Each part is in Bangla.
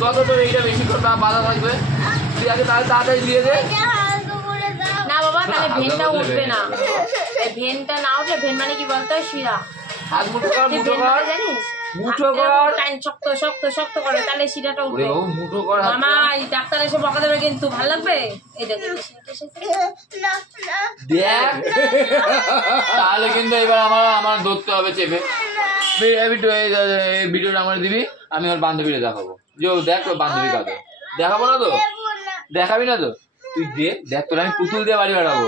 তত তোর এইটা বেশি বাধা থাকবে। তুই আগে তাহলে তাড়াতাড়ি দিয়ে দে। না বাবা, তাহলে ভেনটা উঠবে না। ভেনটা না উঠলে, ভেন মানে কি বলতো? শিরা। হাত মুঠো কর, মুঠো কর, জানিস? মুঠো কর, শক্ত শক্ত শক্ত করে, তাহলে শিরাটা উঠবে। মুঠো কর। মামা এই ডাক্তার এসে বকা দেবে কিন্তু, ভালো লাগবে? এই দেখ দেখ, তাহলে কিন্তু এবার আমার ধরতে হবে চেপে। ভিডিওটা আমার দিবি, আমি ওর বান্ধবীরা দেখাবো যে দেখ ওর বান্ধবী কাঁদে। দেখাবো না তো? দেখাবি না তো? তুই দেখ তোর আমি পুতুল দিয়ে বাড়ি বেড়াবো,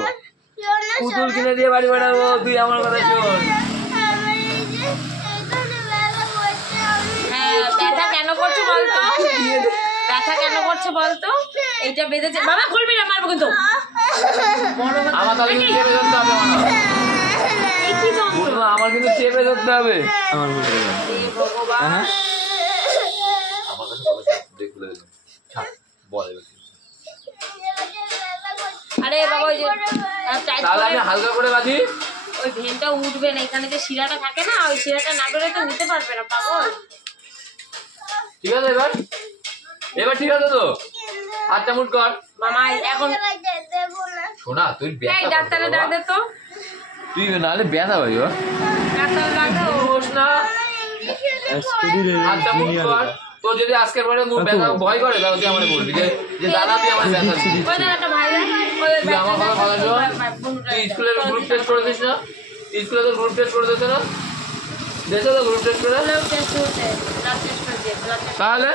পুতুল কিনে দিয়ে বাড়ি বেড়াবো। তুই আমার কথা শোন। ব্যথা কেন করছে বলতো? ব্যথা কেন করছে বলতো? এইটা বেঁধেছে। বাবা খুলবি না, মারবো কিন্তু। আমার তাহলে কিন্তু চেপে ধরতে হবে। আমার কিন্তু চেপে ধরতে হবে। আমার কাছে আরে বাবা, ওই যে তাহলে আমি হালকা করে বাঁধি। ওই ভেনটা উঠবে না, এখানে যে শিরাটা থাকে না, ওই শিরাটা না বেরোলে তো নিতে পারবে না পাগল। ঠিক আছে এবার ঠিক আছে তো? হাতটা মুট কর মামা। এখন শোনা, তুই ডাক্তারে ডাক দে তো। তুই নাহলে ব্যথা হয়। ডাক্তারে ডাক দে। বস না, হাতটা মুট কর। তো যদি আজকের পরে মুখ ব্যথা ভয় করে তাহলে তুই আমাকে বলবি যে দাদা তুই আমার ব্যথা দিচ্ছিস। তুই আমার কথা শোন। তুই স্কুলের গ্রুপ টেস্ট করেছিস না? স্কুলে তো গ্রুপ টেস্ট করে দিতে না? দেখো তো গ্রুপ টেস্ট করে। তাহলে